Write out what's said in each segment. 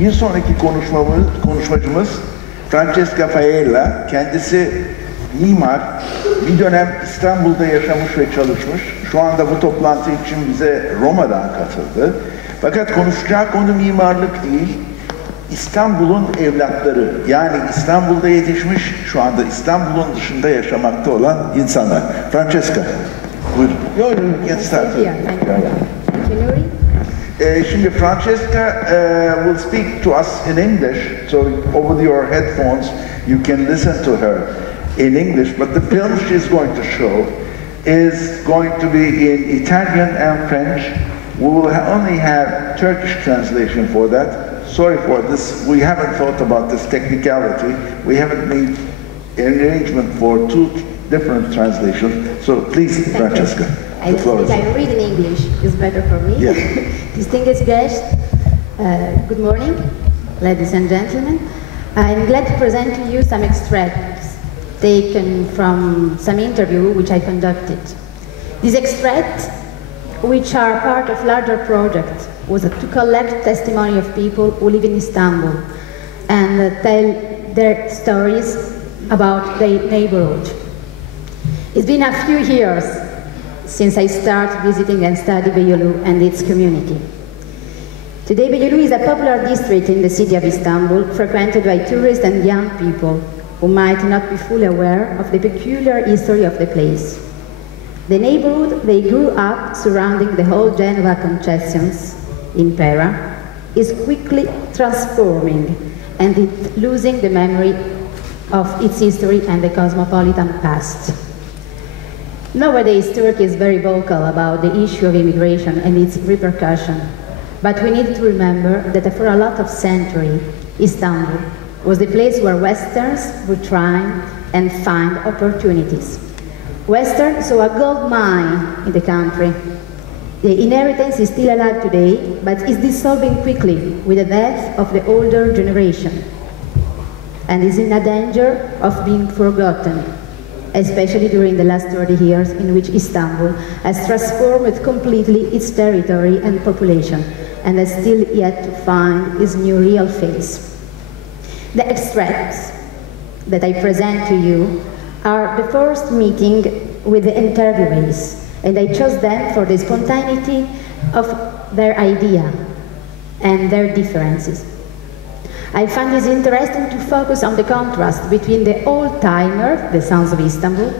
Bir sonraki konuşmacımız Francesca Failla. Kendisi mimar, bir dönem İstanbul'da yaşamış ve çalışmış. Şu anda bu toplantı için bize Roma'dan katıldı. Fakat konuşacağı konu mimarlık değil, İstanbul'un evlatları, yani İstanbul'da yetişmiş, şu anda İstanbul'un dışında yaşamakta olan insanlar. Francesca, buyurun. Şimdi Francesca will speak to us in English, so over your headphones you can listen to her in English, but the film she's going to show is going to be in Italian and French. We will only have Turkish translation for that. Sorry for this, we haven't thought about this technicality. We haven't made an arrangement for two different translations. So please, Francesca, the floor is yours. I read in English, it's better for me. Yes. Distinguished guests, good morning, ladies and gentlemen. I'm glad to present to you some extracts taken from some interview which I conducted. These extracts, which are part of larger project, was to collect testimony of people who live in Istanbul and tell their stories about their neighborhood. It's been a few years since I started visiting and studying Beyoğlu and its community. Today, Beyoğlu is a popular district in the city of Istanbul, frequented by tourists and young people who might not be fully aware of the peculiar history of the place. The neighborhood they grew up surrounding the whole Genova concessions in Pera is quickly transforming and it's losing the memory of its history and the cosmopolitan past. Nowadays, Turkey is very vocal about the issue of immigration and its repercussion, but we need to remember that for a lot of centuries, Istanbul was the place where Westerns would try and find opportunities. Western saw a gold mine in the country. The inheritance is still alive today, but is dissolving quickly with the death of the older generation, and is in a danger of being forgotten, especially during the last 30 years in which Istanbul has transformed completely its territory and population, and has still yet to find its new real face. The extracts that I present to you are the first meeting with the interviewees, and I chose them for the spontaneity of their idea and their differences. I find it interesting to focus on the contrast between the old-timers, the sons of Istanbul,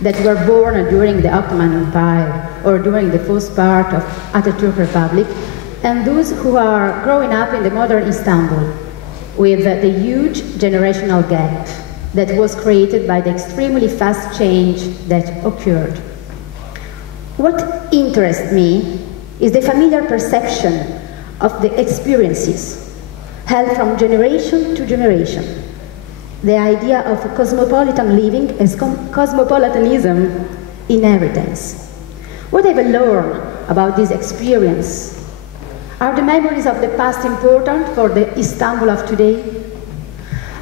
that were born during the Ottoman Empire or during the first part of Atatürk Republic, and those who are growing up in the modern Istanbul, with the huge generational gap that was created by the extremely fast change that occurred. What interests me is the familiar perception of the experiences held from generation to generation. The idea of cosmopolitan living as cosmopolitanism inheritance. What I've learned about this experience? Are the memories of the past important for the Istanbul of today?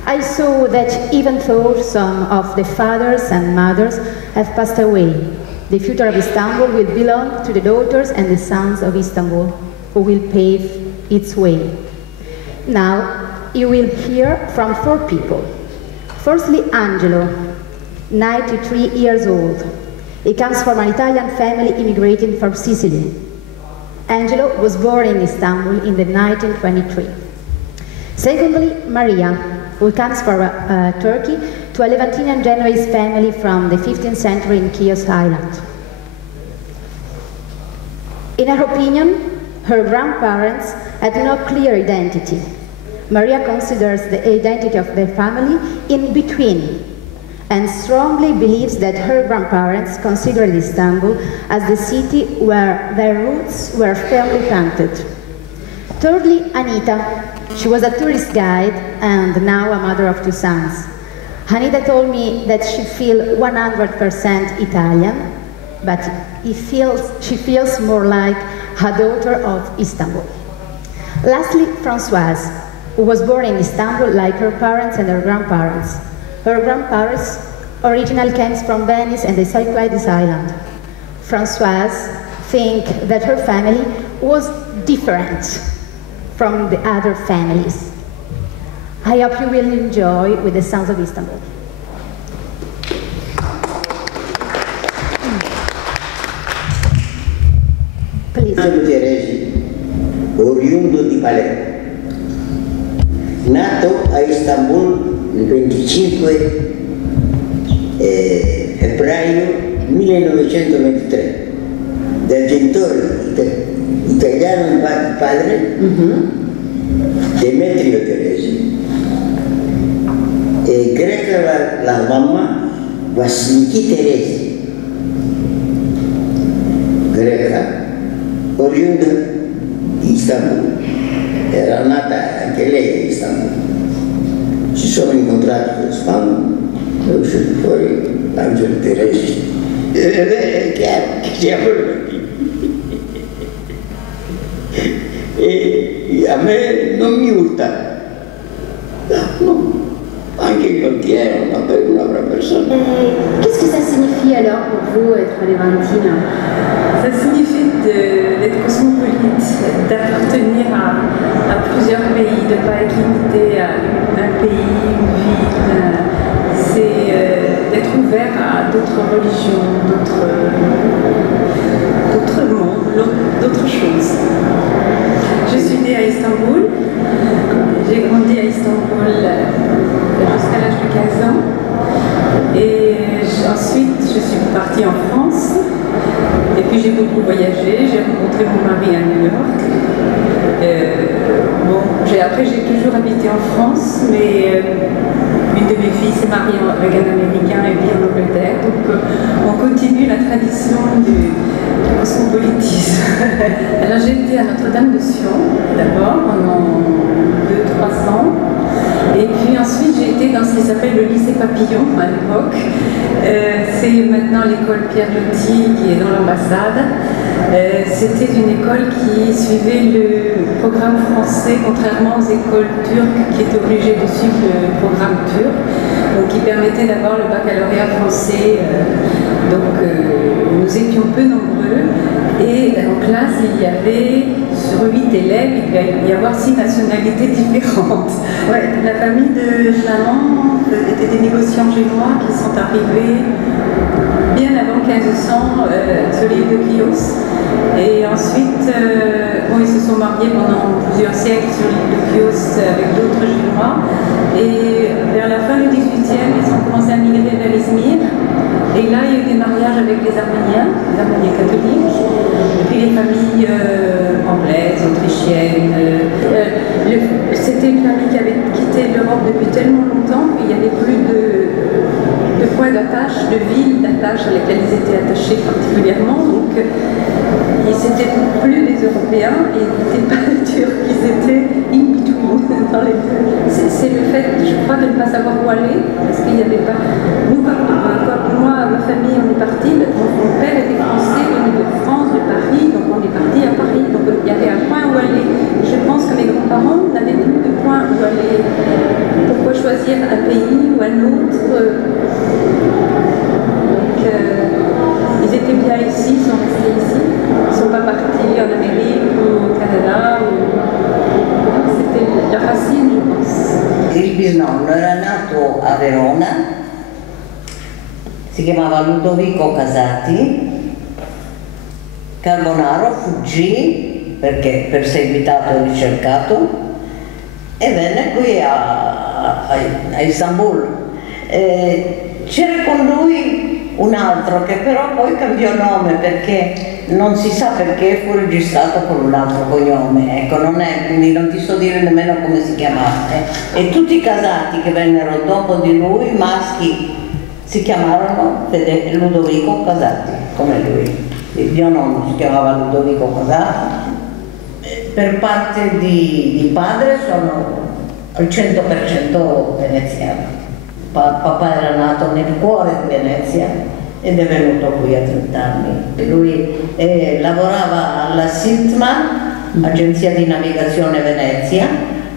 I saw that even though some of the fathers and mothers have passed away, the future of Istanbul will belong to the daughters and the sons of Istanbul, who will pave its way. Now, you will hear from 4 people. Firstly, Angelo, 93 years old. He comes from an Italian family immigrating from Sicily. Angelo was born in Istanbul in 1923. Secondly, Maria, who comes from Turkey, to a Levantinian Genoese family from the 15th century in Chios Island. In her opinion, her grandparents had no clear identity. Maria considers the identity of their family in between, and strongly believes that her grandparents considered Istanbul as the city where their roots were firmly planted. Thirdly, Anita. She was a tourist guide and now a mother of 2 sons. Anita told me that she feels 100% Italian, but she feels more like a daughter of Istanbul. Lastly, Françoise, who was born in Istanbul like her parents and her grandparents. Her grandparents originally came from Venice and the Cyclades Island. Françoise thinks that her family was different from the other families. I hope you will enjoy with the sounds of Istanbul. Please. Sono Teresi, oriundo di Palermo. Nato a Istanbul il 25 febbraio 1923, dal genitore italiano il padre, Demetrio Teresi, e greca la mamma, Vasiliki Teresi, greca, oriunda di Istanbul. Era nata anche lei a Istanbul. Si sono incontrati con Spagna, è uscito fuori Angelo Teresi. Ed è chiaro che siamo lì. E a me non mi urta. No, anche il cantiere, una brava persona. Qu'est-ce que ça signifie alors pour vous être léventine? Ça signifie d'être cosmopolite, d'appartenir à plusieurs pays, de ne pas être limité à un pays, une ville. C'est d'être ouvert à d'autres religions, d'autres mondes, d'autres choses. Je suis née à Istanbul, j'ai grandi à Istanbul jusqu'à l'âge de 15 ans. Et ensuite, je suis partie en France. Et puis j'ai beaucoup voyagé, j'ai rencontré mon mari à New York. Après j'ai toujours habité en France, mais une de mes filles s'est mariée avec un Américain et vit en Angleterre. Donc on continue la tradition du cosmopolitisme. Alors j'ai été à Notre-Dame de Sion d'abord pendant 2-3 ans. Et puis ensuite j'ai été dans ce qui s'appelle le lycée Papillon à l'époque. C'est maintenant l'école Pierre Loti qui est dans l'ambassade. C'était une école qui suivait le programme français, contrairement aux écoles turques qui étaient obligées de suivre le programme turc, donc qui permettait d'avoir le baccalauréat français. Nous étions peu nombreux et en classe il y avait, sur 8 élèves, il devait y avoir 6 nationalités différentes. Ouais, la famille de maman étaient des négociants génois qui sont arrivés bien avant 1500 sur l'île de Chios. Et ensuite, ils se sont mariés pendant plusieurs siècles sur l'île de Chios avec d'autres génois. Et vers la fin du 18e, ils ont commencé à migrer vers Izmir. Et là, il y a eu des mariages avec les Arméniens catholiques, et puis les familles anglaises, autrichiennes. C'était une famille qui avait quitté l'Europe depuis tellement longtemps qu'il n'y avait plus de points d'attache, de villes d'attache à lesquelles ils étaient attachés particulièrement. Donc, c'était plus des Européens, et ils n'étaient pas des Turcs, ils étaient in between dans les deux. C'est le fait, je crois, de ne pas savoir où aller, parce qu'il n'y avait pas. Nous, quand moi, ma famille, on est parti, mon père était français, venu de France, de Paris, donc on est parti à Paris, donc il y avait un point où aller. Je pense que mes grands-parents n'avaient plus de point où aller. Pourquoi choisir un pays ou un autre? Ils étaient bien ici, ils sont restés ici. Ils ne sont pas partis en Amérique ou au Canada. C'était la racine, je pense. Il bisnonno era nato a Verona, si chiamava Ludovico Casati. Carbonaro fuggì perché perseguitato e ricercato e venne qui a Istanbul. C'era con lui un altro che però poi cambiò nome perché non si sa perché fu registrato con un altro cognome, ecco, quindi non ti so dire nemmeno come si chiamava. E tutti i casati che vennero dopo di lui, maschi, si chiamarono Ludovico Casati, come lui. Il mio nonno si chiamava Ludovico Casati. Per parte di padre sono al 100% veneziano. Papà era nato nel cuore di Venezia ed è venuto qui a 30 anni. Lui lavorava alla SITMA, Agenzia di Navigazione Venezia,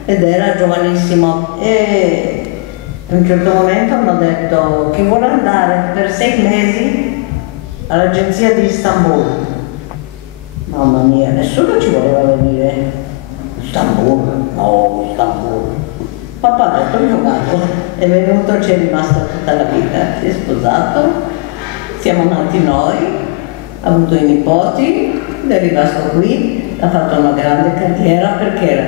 ed era giovanissimo. E a un certo momento hanno detto: chi vuole andare per 6 mesi all'Agenzia di Istanbul? Mamma mia, nessuno ci voleva venire. Istanbul, no, Istanbul. Papà ha detto giocato, è venuto, ci è rimasto tutta la vita, si è sposato, siamo nati noi, ha avuto i nipoti, è rimasto qui, ha fatto una grande carriera perché era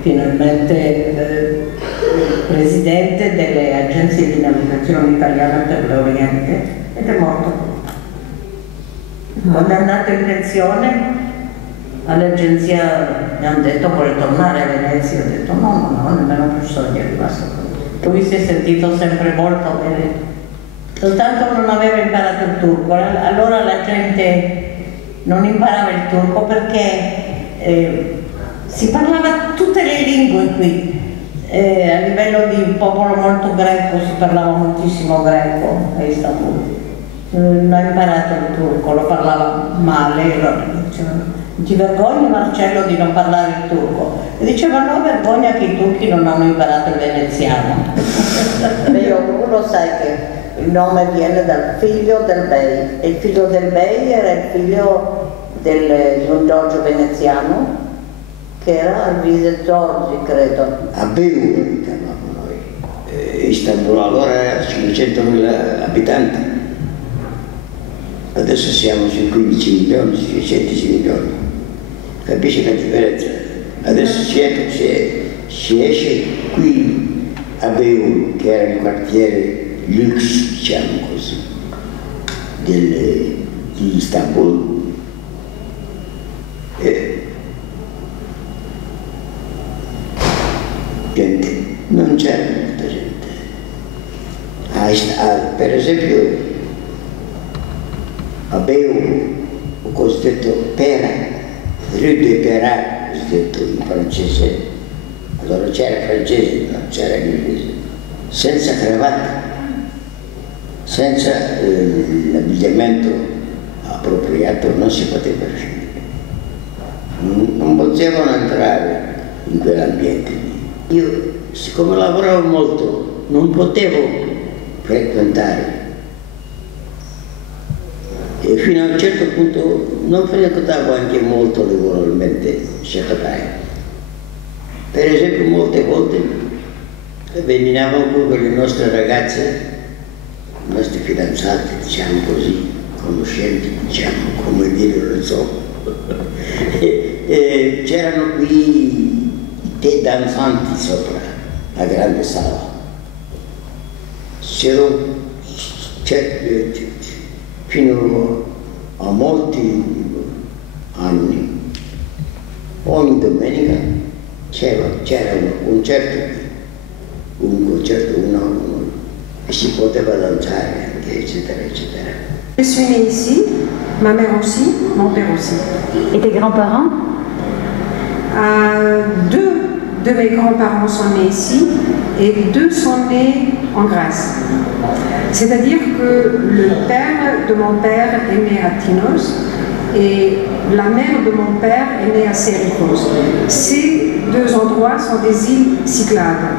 finalmente presidente delle agenzie di navigazione italiane per l'Oriente ed è morto. Quando è andato in pensione all'agenzia mi hanno detto vuole tornare a Venezia, ho detto no, nemmeno per sogno è rimasto qui. Lui si è sentito sempre molto bene, soltanto non aveva imparato il turco, allora la gente non imparava il turco perché si parlava tutte le lingue qui, a livello di un popolo molto greco si parlava moltissimo greco a Istanbul, non ha imparato il turco, lo parlava male, dicevano ti vergogni Marcello di non parlare il turco? E diceva no, vergogna che i turchi non hanno imparato il veneziano. Uno sai che il nome viene dal figlio del Bey e il figlio del Bey era il figlio di un doge veneziano che era il Vise Giorgi, credo. A Beirut chiamavamo noi. Istanbul allora era 500.000 abitanti, adesso siamo sui 15 milioni, sui 16 milioni. Capisci la differenza? Adesso si esce qui a Beirut, che era il quartiere luxe, diciamo così, di Istanbul. Gente, non c'era molta gente. Per esempio a Beirut, il cosiddetto Pera, Rue de Pera, cosiddetto in francese, allora c'era francese, non c'era inglese, senza cravatta, senza l'abbigliamento appropriato non si poteva uscire, non potevano entrare in quell'ambiente lì. Io, siccome lavoravo molto, non potevo frequentare e fino a un certo punto non frequentavo anche molto regolarmente Chateaubriand. Per esempio molte volte venivamo con le nostre ragazze, le nostre fidanzate, diciamo così, conoscenti, diciamo, come dire, non so, e c'erano qui i tè danzanti sopra la grande sala. C'erano fino a molti anni, ogni domenica c'era un concerto uno e si poteva danzare anche, eccetera, eccetera. Je suis née ici, ma mère aussi, mon père aussi. Et tes grands-parents? Deux de mes grands-parents sont nés ici et deux sont nés en Grèce. C'est-à-dire que le père de mon père est né à Tinos et la mère de mon père est née à Sérikos. Ces deux endroits sont des îles Cyclades.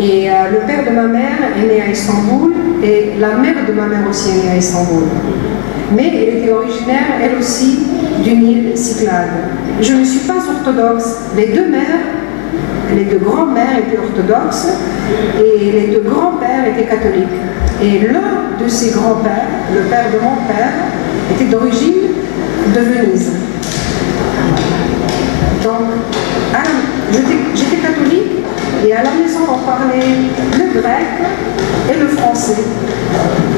Et le père de ma mère est né à Istanbul et la mère de ma mère aussi est née à Istanbul. Mais elle était originaire, elle aussi, d'une île Cyclade. Je ne suis pas orthodoxe. Les deux mères, les deux grands-mères étaient orthodoxes et les deux grands-pères étaient catholiques. Et l'un de ces grands-pères, le père de mon père, était d'origine de Venise. Donc, j'étais catholique et à la maison on parlait le grec et le français.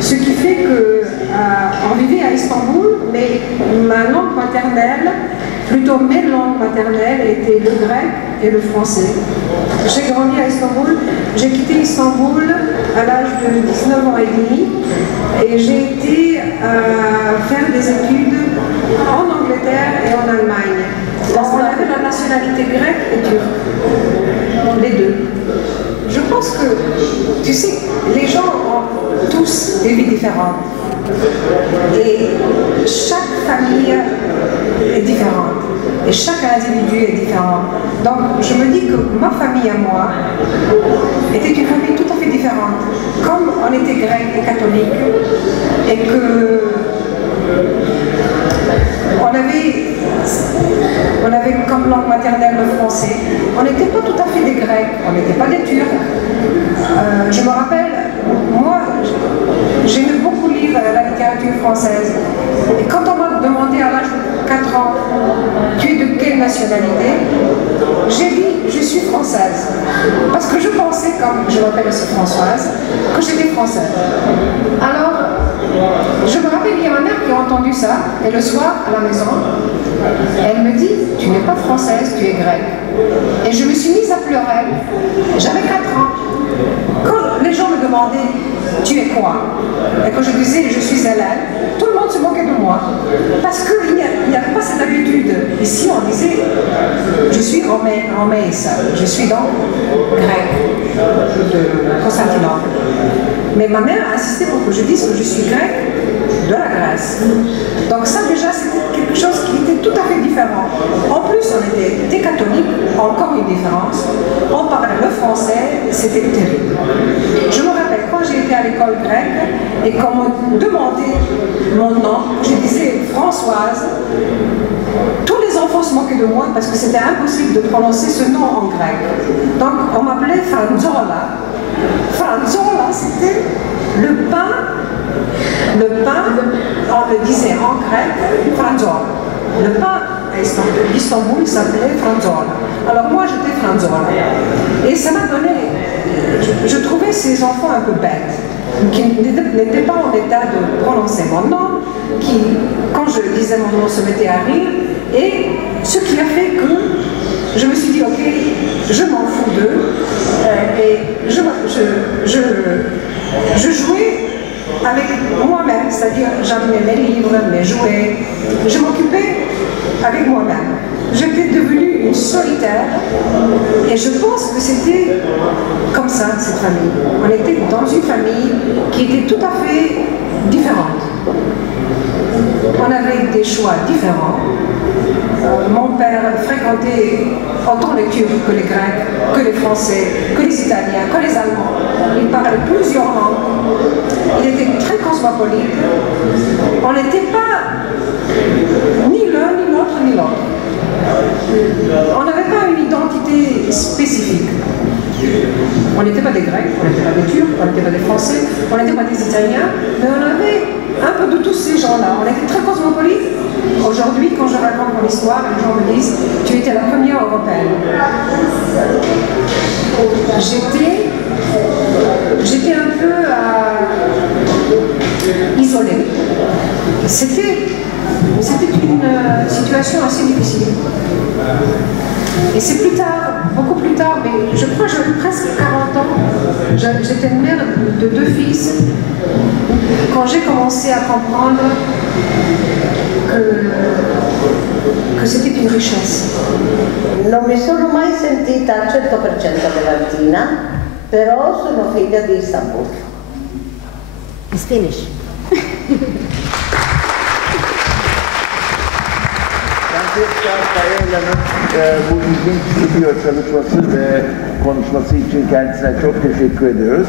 Ce qui fait qu'on vivait à Istanbul, mais ma langue maternelle, plutôt mes langues maternelles, étaient le grec et le français. J'ai grandi à Istanbul, j'ai quitté Istanbul à l'âge de 19 ans et demi et j'ai été faire des études en Angleterre et en Allemagne. On avait la nationalité grecque et turque, les deux. Je pense que, tu sais, les gens ont tous des vies différentes et chaque famille est différente et chaque individu est différent. Donc je me dis que ma famille à moi était une famille tout à fait différente. Comme on était grec et catholique et que on avait On avait comme langue maternelle le français. On n'était pas tout à fait des Grecs, on n'était pas des Turcs. Je me rappelle, moi, j'aimais beaucoup lire la littérature française. Et quand on m'a demandé à l'âge de 4 ans, tu es de quelle nationalité? J'ai dit, je suis française. Parce que je pensais, comme je m'appelle aussi Françoise, que j'étais française. Alors, je me rappelle, il y a ma mère qui a entendu ça, et le soir, à la maison, elle me dit, tu n'es pas française, tu es grecque. Et je me suis mise à pleurer. J'avais 4 ans. Quand les gens me demandaient, tu es quoi? Et quand je disais, je suis Hélène, tout le monde se moquait de moi. Parce qu'il n'y avait pas cette habitude. Ici, on disait, je suis romaise, je suis donc grecque de Constantinople. Mais ma mère a insisté pour que je dise que je suis grecque de la Grèce. Donc ça déjà c'était quelque chose qui était tout à fait différent. En plus on était catholiques, encore une différence. On parlait le français, c'était terrible. Je me rappelle quand j'ai été à l'école grecque et qu'on me demandait mon nom, je disais Françoise, tous les enfants se moquaient de moi parce que c'était impossible de prononcer ce nom en grec. Donc on m'appelait Franzola. Franzola, c'était le pain, on le disait en grec, Franzola. Le pain d'Istanbul s'appelait Franzola. Alors moi j'étais Franzola. Et ça m'a donné, je trouvais ces enfants un peu bêtes, qui n'étaient pas en état de prononcer mon nom, qui, quand je disais mon nom, se mettaient à rire. Et ce qui a fait que je me suis dit, ok, je m'en fous d'eux. Et je jouais avec moi-même, c'est-à-dire j'amenais mes livres, mes jouets, je m'occupais avec moi-même. J'étais devenue une solitaire et je pense que c'était comme ça, cette famille. On était dans une famille qui était tout à fait différente. On avait des choix différents. Mon père fréquentait autant les Turcs que les Grecs, que les Français, que les Italiens, que les Allemands. Il parlait plusieurs langues. Il était très cosmopolite. On n'était pas ni l'un, ni l'autre, ni l'autre. On n'avait pas une identité spécifique. On n'était pas des Grecs, on n'était pas des Turcs, on n'était pas des Français, on n'était pas des Italiens, mais on avait un peu de tous ces gens-là. On était très cosmopolites. Aujourd'hui, quand je raconte mon histoire, les gens me disent « Tu étais la première européenne ». J'étais un peu isolée. C'était une situation assez difficile. Et c'est plus tard, beaucoup plus tard, mais je crois que j'avais presque 40 ans, j'étais mère de 2 fils, quand j'ai commencé à comprendre che c'était une richesse. Non mi sono mai sentita al 100% levantina, però sono figlia di Istanbul. It's finished. Bu ilginç stüdyo çalışması ve konuşması için kendisine çok teşekkür ediyoruz.